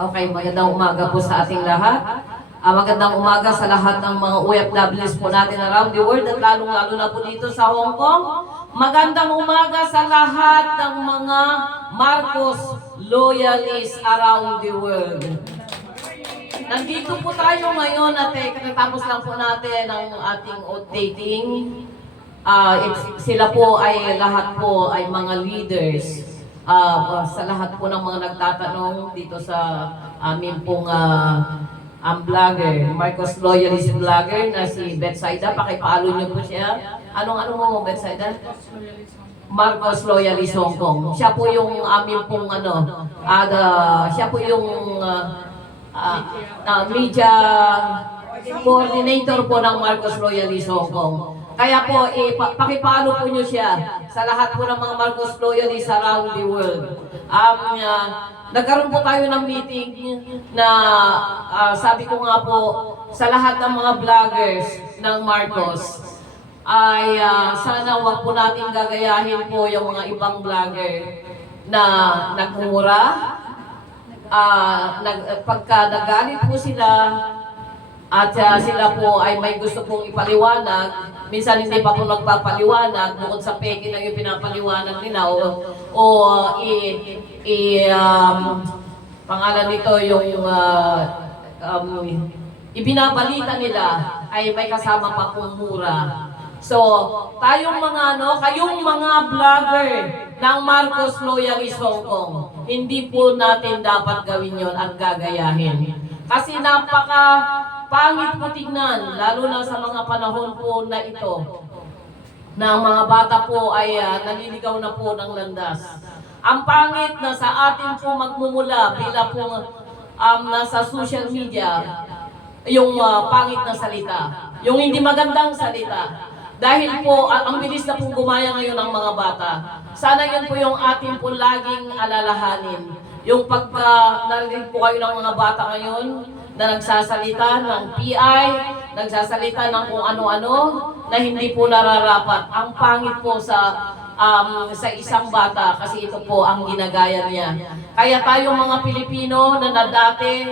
Okay, magandang umaga po sa ating lahat. Magandang umaga sa lahat ng mga OFWs po natin around the world at lalong-lalo na po dito sa Hong Kong. Magandang umaga sa lahat ng mga Marcos loyalists around the world. Nandito po tayo ngayon at katapos lang po natin ang ating oath taking. Sila po ay lahat po ay mga leaders. Sa lahat po ng mga nagtatanong dito sa amin pong vlogger, Marcos Loyalist vlogger na si Betsaida, pakipalo niyo po siya. Anong mo, Betsaida? Marcos Loyalist Hong Kong. Siya po yung amin pong siya po yung media coordinator po ng Marcos Loyalist Hong Kong. Kaya po, pakipalo po nyo siya sa lahat po ng mga Marcos Loyalists around the world. Nagkaroon po tayo ng meeting na sabi ko nga po sa lahat ng mga vloggers ng Marcos ay sana wag po natin gagayahin po yung mga ibang vlogger na nagmumura. Pagka nagalit po sila at sila po ay may gusto pong ipaliwanag, minsan hindi pa po nagpapaliwanag, bukod sa peke lang yung pinapaliwanag nila pangalan nito yung ibinabalita nila ay may kasama pa pong mura. So, kayong mga vlogger ng Marcos Loyalist Hong Kong, hindi po natin dapat gawin yon at gagayahin. Kasi pangit po tignan, lalo na sa mga panahon po na ito, na ang mga bata po ay naliligaw na po ng landas. Ang pangit na sa atin po magmumula bila po nasa social media, yung pangit na salita, yung hindi magandang salita. Dahil po, ang bilis na pong gumaya ngayon ng mga bata. Sana yun po yung atin po laging alalahanin. Yung pagka narinig po kayo ng mga bata ngayon, na nagsasalita ng PI, nagsasalita ng kung ano-ano, na hindi po nararapat. Ang pangit po sa isang bata kasi ito po ang ginagaya niya. Kaya tayong mga Pilipino na dati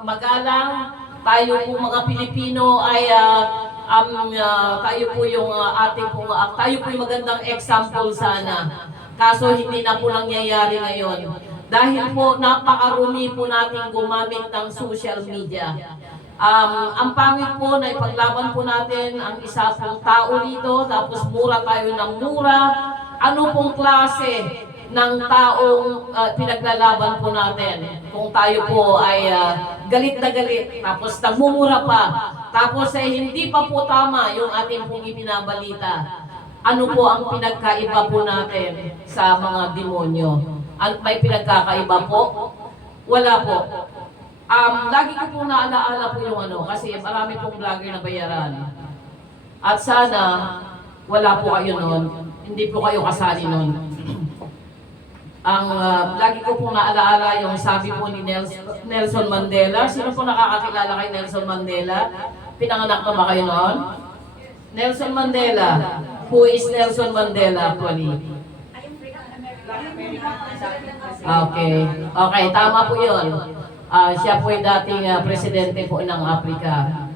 magalang, tayo po mga Pilipino ay tayo po yung tayo po yung magandang example sana. Kaso hindi na po nangyayari ngayon. Dahil po napakarumi po natin gumamit ng social media. Ang pangit po na ipaglaban po natin ang isa pong tao dito, tapos mura tayo ng mura. Ano pong klase ng taong pinaglalaban po natin? Kung tayo po ay galit na galit, tapos nagmumura pa, tapos hindi pa po tama yung ating pong ipinabalita. Ano po ang pinagkaiba po natin sa mga demonyo? May pinagkakaiba po? Wala po. Lagi ko po naalaala po yung kasi marami pong vlogger na bayaran. At sana, wala po kayo nun. Hindi po kayo kasali nun. Lagi ko po naalaala yung sabi po ni Nelson Mandela. Sino po nakakakilala kay Nelson Mandela? Pinanganak na ba kayo nun? Nelson Mandela. Who is Nelson Mandela, Polly? Okay, tama po yun. Siya po yung dating presidente po ng Africa.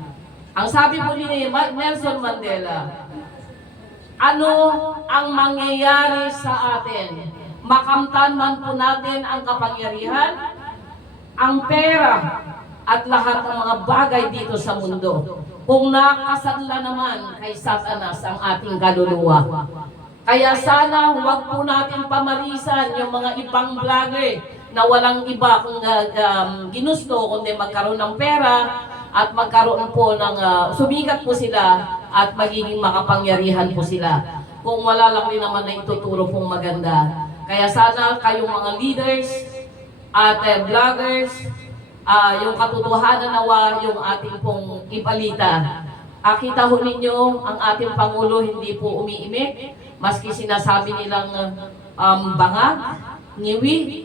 Ang sabi po ni Nelson Mandela, ano ang mangyayari sa atin? Makamtan man po natin ang kapangyarihan, ang pera, at lahat ng mga bagay dito sa mundo. Kung nakasanla naman kay Satanas ang ating kaluluwa. Kaya sana huwag po natin pamarisan yung mga ibang vlogger na walang iba kung ginusto kundi magkaroon ng pera at magkaroon po ng sumikat po sila at magiging makapangyarihan po sila. Kung wala lang rin naman na ituturo pong maganda. Kaya sana kayong mga leaders at vloggers, yung katotohanan nawa yung ating pong ibalita. Kita ho ninyo, ang ating Pangulo hindi po umiimik, maski sinasabi nilang bangag, ngiwi,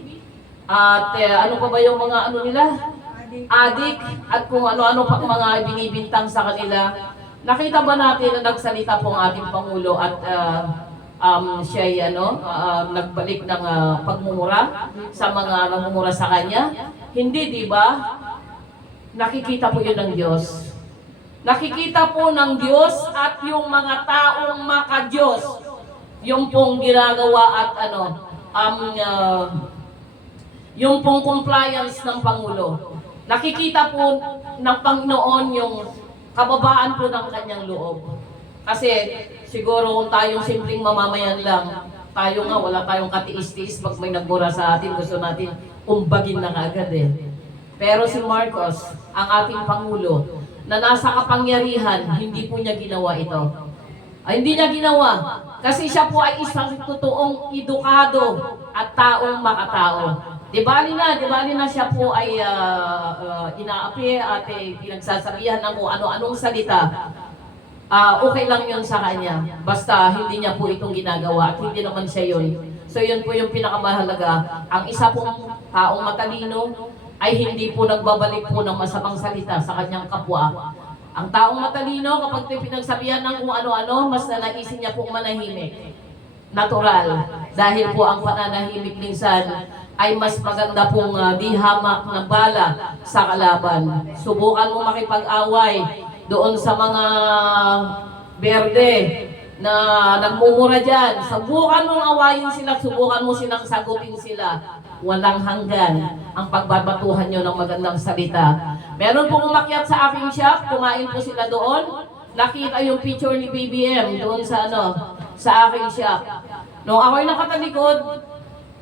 at ano pa ba yung mga nila? Adik, at kung ano-ano pa mga binibintang sa kanila. Nakita ba natin na nagsalita po ang ating Pangulo at siya ay nagbalik ng pagmumura sa mga namumura sa kanya. Hindi, di ba? Nakikita po yun ng Diyos. Nakikita po ng Diyos at yung mga taong maka-Diyos yung pong ginagawa at yung pong compliance ng Pangulo. Nakikita po ng Panginoon yung kababaan po ng kanyang loob. Kasi siguro kung tayong simpleng mamamayan lang, tayo nga wala tayong katiis-tiis pag may nagbura sa atin, gusto natin umbagin na agad eh. Pero si Marcos, ang ating Pangulo, na nasa kapangyarihan, hindi po niya ginawa ito. Hindi niya ginawa. Kasi siya po ay isang totoong edukado at taong makatao. Di bali na siya po ay inaapi at pinagsasabihan ng kung ano-anong salita. Okay lang yun sa kanya. Basta hindi niya po itong ginagawa at hindi naman siya yun. So yun po yung pinakamahalaga. Ang isa pong taong matalino ay hindi po nagbabalik po ng masamang salita sa kanyang kapwa. Ang taong matalino, kapag pinagsabihan ng kung ano-ano, mas nanaisin niya pong manahimik. Natural. Dahil po ang pananahimik minsan ay mas maganda pong di hamak na bala sa kalaban. Subukan mo makipag-away doon sa mga berde na nagmumura dyan. Subukan mong awayin sila, subukan mo silang sagutin sila. Walang hanggan ang pagbabatuhan nyo ng magandang salita. Meron pong umakyat sa aking shop, kumain po sila doon. Nakita yung picture ni BBM doon sa sa aking shop. Nung ako'y nakatalikod,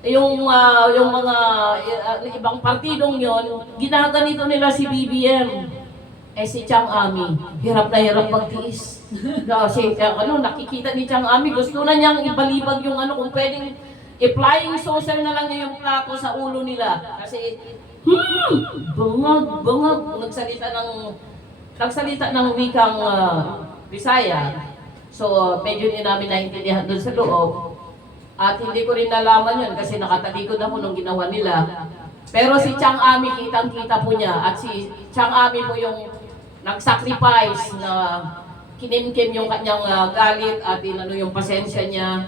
yung mga ibang partidong yon, ginaganito nila si BBM. Si Chang Ami, hirap na hirap magtiis. Kasi nakikita ni Chang Ami, gusto na niyang ibalibag yung kung pwedeng i-flying saucer na lang niya yung plato sa ulo nila. Kasi, bungag, nagsalita ng wikang Bisaya. So, medyo hindi namin naintindihan doon sa loob. At hindi ko rin nalaman yun kasi nakatalikod ako nung ginawa nila. Pero si Chang Ami, kitang-kita po niya. At si Chang Ami po yung nag-sacrifice na kinimkim yung kanyang galit at yung pasensya niya.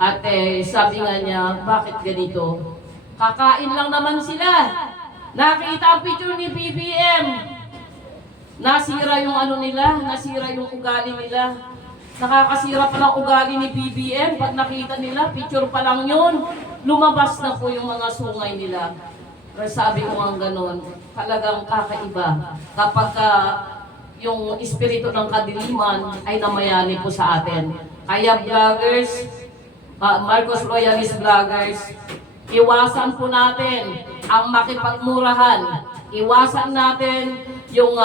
At sabi nga niya, bakit ganito? Kakain lang naman sila. Nakita ang picture ni BBM. Nasira yung nila, nasira yung ugali nila. Nakakasira pa lang ugali ni BBM. Pag nakita nila, picture pa lang yun. Lumabas na po yung mga sungay nila. Pero sabi ko nga gano'n, talagang kakaiba. Kapag yung espiritu ng kadiliman ay namayani po sa atin. Kaya vloggers, Marcos Loyalist vloggers, iwasan po natin ang makipagmurahan. Iwasan natin yung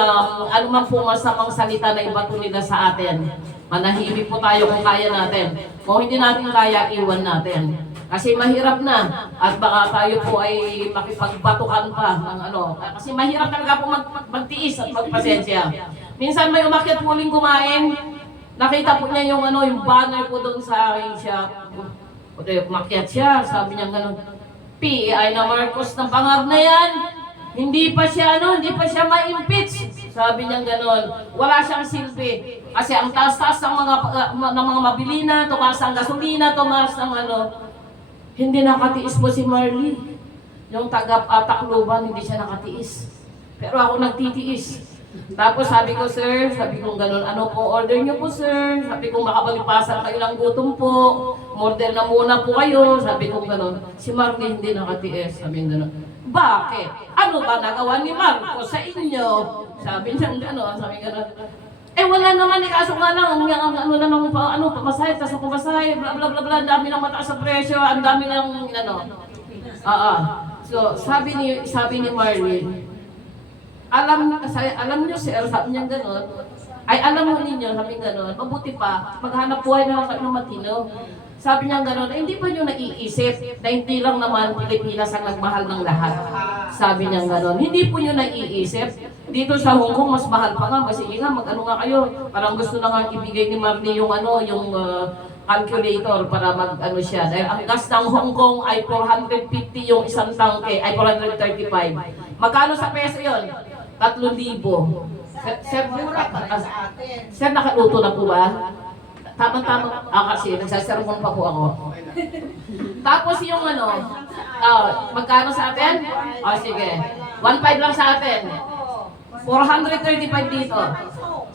anumang po masamang salita na ibato nila sa atin. Manahimik po tayo kung kaya natin. Kung hindi natin kaya, iwan natin. Kasi mahirap na at baka tayo po ay makipagbatukan pa ng Kasi mahirap talaga po magtiis at magpasensya. Minsan may umakyat po uling kumain, nakita po niya yung yung banner po doon sa aking shop. Umakyat siya, sabi niya gano'n, PEI na Marcos ng bangag na yan, hindi pa siya ma-impeach. Sabi niya gano'n, wala siyang silbi. Kasi ang taas-taas ng mga mabilina, tumaas ang gasolina, tumaas ng hindi nakatiis po si Marley. Yung taga-Tacloban, hindi siya nakatiis. Pero ako nagtitiis. Tapos sabi ko, sir, sabi ko gano'n, ano po order niyo po, sir? Sabi ko, makapagpasan kayo ng gutom po. Order na muna po kayo. Sabi ko gano'n. Si Marley hindi nakatiis. Sabi ko gano'n. Bakit? Ano ba nagawa ni Marcos sa inyo? Sabi niya gano'n. Sabi ko gano'n. Wala naman kaso nga lang, pamasahe, tas ako pamasahe, bla bla bla bla, ang dami ng mataas sa presyo, ang dami ng So, sabi ni Marlene, alam niyo sir, sabi niya gano'n, ay alam mo ninyo, sabi gano'n, mabuti pa, maghanap buhay na lang kayo ng matino. Sabi niya gano'n, hindi pa niyo naiisip na hindi lang naman Pilipinas ang nagmahal ng lahat. Sabi niya gano'n, hindi po niyo naiisip. Dito sa Hong Kong, mas mahal pa nga. Sige nga, nga kayo. Parang gusto na nga ibigay ni Marley yung calculator para siya. Dahil ang gas ng Hong Kong ay 450 yung isang tangke, ay 435. Magkano sa peso yon? 3,000. Sir, nakaluto na po ba? Tama-tama. Kasi nagsasermon pa po ako. Tapos yung ano, magkano sa atin? Sige. 1.5 lang sa atin. 435 dito.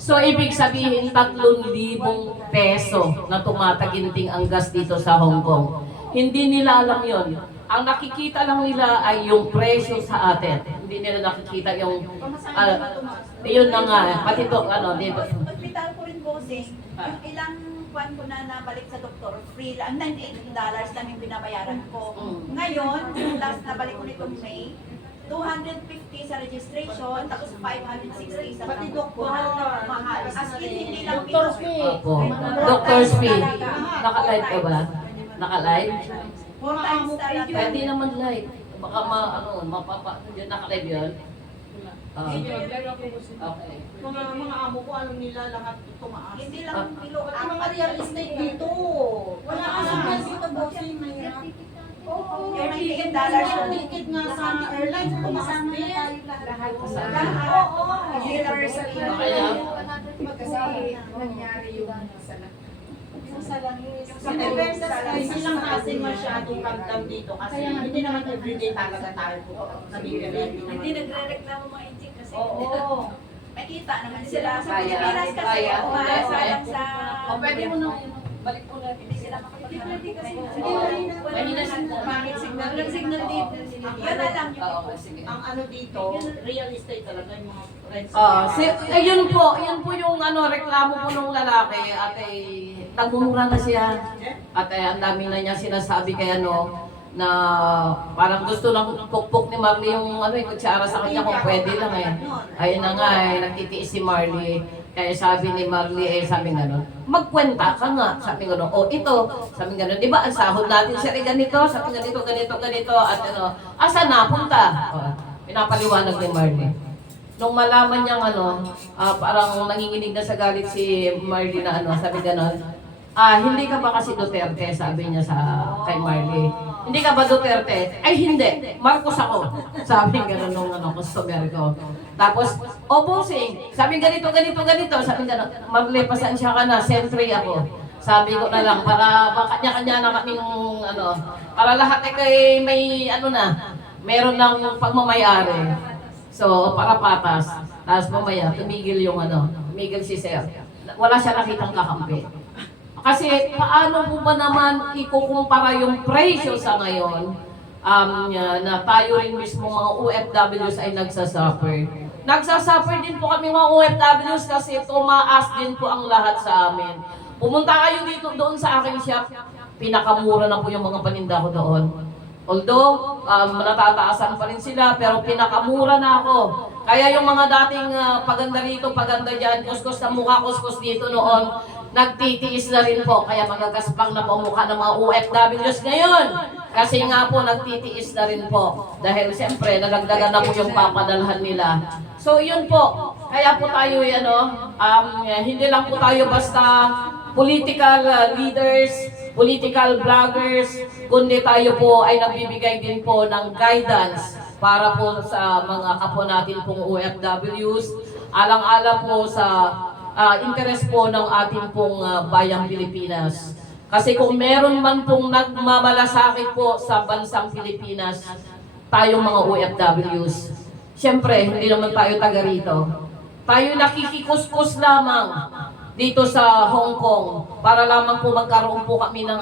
So, ibig sabihin, 3,000 peso na tumataginting ang gas dito sa Hong Kong. Hindi nila alam yon. Ang nakikita lang nila ay yung presyo sa atin. Hindi nila nakikita yung, yun na nga, pati ito, dito. Hospital ko rin, bossing, yung ilang buwan ko na nabalik sa doktor, free lang, $98 lang yung binabayaran ko. Ngayon, yung last nabalik ko nitong May, 250 sa registration, tapos 560 sa Pati doktor. mahal. As in, hindi lang Doctor's fee. Opo. Doctor's fee. Naka-live ka ba? Naka-live? 4 times talaga. Pwede naman live. Baka naka-live yun? Okay. Mga amo ko, alam nila lahat tumaas. Hindi lang below. Pati mga real estate dito. Wala ka sa price dito, bossing, mahirap. Yung $98 Yung yun. ticket nga sa airlines, tumaas din. Lahat. Oo. Universal. Kaya? Magkasama nangyari yung sa Sa Pilipinas, hindi lang kasi masyadong kagdam dito kasi hindi naman everyday talaga tayo po. Hindi nagre-reklamo mga injik kasi. Oo. Makita naman sila sa Kaya, Pilipinas kasi kaya. umaasa lang sa... O pwede mo na yun. Balik po natin. Hindi sila makapag-balik kasi. Mahina signal. Pangit signal. Walang signal dito. Yan na lang yung... Oo, sige. Ang ano dito, real estate talaga yung mga rents. Yun po yung reklamo po nung lalaki at nagmumura na siya. At ang dami na niya sinasabi kaya na parang gusto lang pukpok ni Marley yung kutsara sa kanya kung pwede lang Ayun na nga nagtitiis si Marley. Kaya sabi ni Marley sabi gano'n, magkwenta ka nga. Sabi gano'n, ito, sabi gano'n, di ba ang sahod natin siya ganito, sabi ganito, at asa napunta? Pinapaliwanag ni Marley. Nung malaman niyang parang nanginginig na sa galit si Marley na sabi gano'n, hindi ka ba kasi Duterte, sabi niya kay Marley. Hindi ka ba Duterte? Ay hindi, Marcos ako. Sabi gano'n nung customer ko. Tapos, bossing, sabi ganito, sabi gano'n, Marley, pasensya ka na, sentry ako. Sabi ko na lang, para kanya-kanya na kaming para lahat kay may meron ng pagmamayari. So, para patas. Tapos mamaya, tumigil si Sir. Wala siya nakitang kakampi. Kasi paano po ba naman ikukumpara yung presyo sa ngayon na tayo rin mismo mga OFWs ay nagsasuffer. Nagsasuffer din po kami mga OFWs kasi tumaas din po ang lahat sa amin. Pumunta kayo doon sa aking shop, pinakamura na po yung mga paninda ko doon. Although, natataasan pa rin sila, pero pinakamura na ako. Kaya yung mga dating paganda rito, paganda dyan, kuskus na mukha, kuskus dito noon, nagtitiis na rin po. Kaya magagaspang na po mukha ng mga OFWs ngayon. Kasi nga po, nagtitiis na rin po. Dahil siyempre, nalagdagan na po yung papadalhan nila. So, yun po. Kaya po tayo, hindi lang po tayo basta political leaders, political vloggers, kundi tayo po ay nagbibigay din po ng guidance para po sa mga kapwa natin pong OFWs, alang-alang po sa interest po ng ating pong bayang Pilipinas. Kasi kung meron man pong nagmamalasakit po sa bansang Pilipinas, tayong mga OFWs, siyempre, hindi naman tayo taga rito. Tayo nakikikuskus lamang dito sa Hong Kong para lamang po magkaroon po kami ng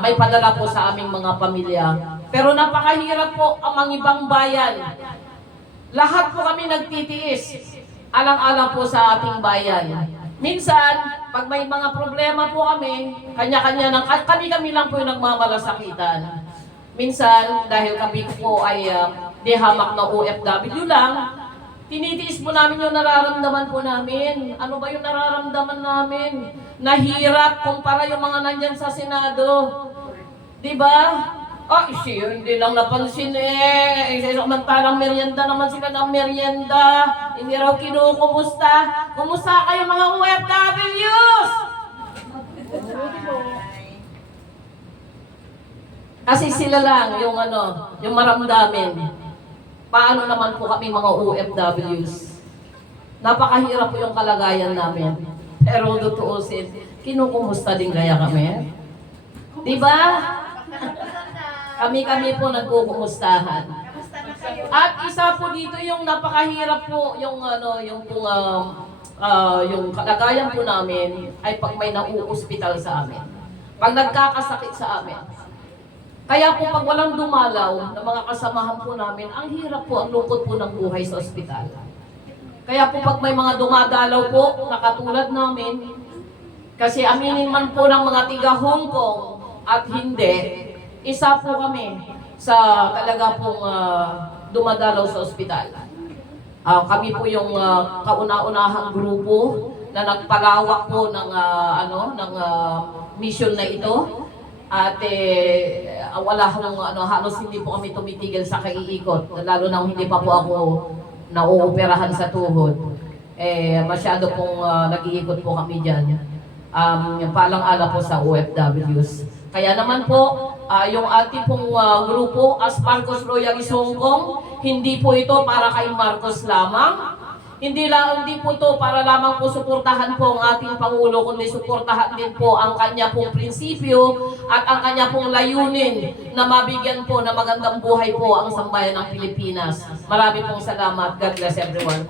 may padala po sa aming mga pamilya. Pero napakahirap po ang mga ibang bayan. Lahat po kami nagtitiis. Alang-alang po sa ating bayan. Minsan, pag may mga problema po kami, kanya-kanya kami lang po yung nagmamalasakitan. Minsan, dahil kami po ay di hamak na OFW lang, tinitiis po namin yung nararamdaman po namin. Ano ba yung nararamdaman namin? Nahirap kumpara yung mga nandyan sa Senado. Diba? Siya hindi lang napansin samantalang merienda naman sila ng merienda. Hindi raw kinukumusta. Kumusta kayo mga OFWs? Kasi sila lang yung yung maramdamin. Paano naman po kami mga OFWs? Napakahirap po yung kalagayan namin. Pero tutuusin, kinukumusta din kaya kami? Di ba? Kami po nagkukumustahan. Kamusta na kayo? At isa po dito yung napakahirap po, yung yung kalagayan po namin ay pag may nauuspital sa amin. Pag nagkakasakit sa amin. Kaya po pag walang dumalaw ng mga kasamahan po namin, ang hirap po, ang lungkot po ng buhay sa ospital. Kaya po pag may mga dumadalaw po, na katulad namin, kasi aminin man po ng mga tiga Hong Kong at hindi, isa po kami sa talaga pong dumadalaw sa ospital. Kami po yung kauna-unahang grupo na nagpalawak po ng mission na ito. At wala halos hindi po kami tumitigil sa kaiikot, lalo nang hindi pa po ako nauoperahan sa tuhod. Masyado pong nag-iikot po kami diyan. Palang-ala po sa OFWs. Kaya naman po, yung ating pong grupo as Marcos Royalist Hong Kong, hindi po ito para kay Marcos lamang. Hindi po ito para lamang po suportahan po ang ating Pangulo, kundi suportahan din po ang kanya pong prinsipyo at ang kanya pong layunin na mabigyan po na magandang buhay po ang sambayan ng Pilipinas. Marami pong salamat. God bless everyone.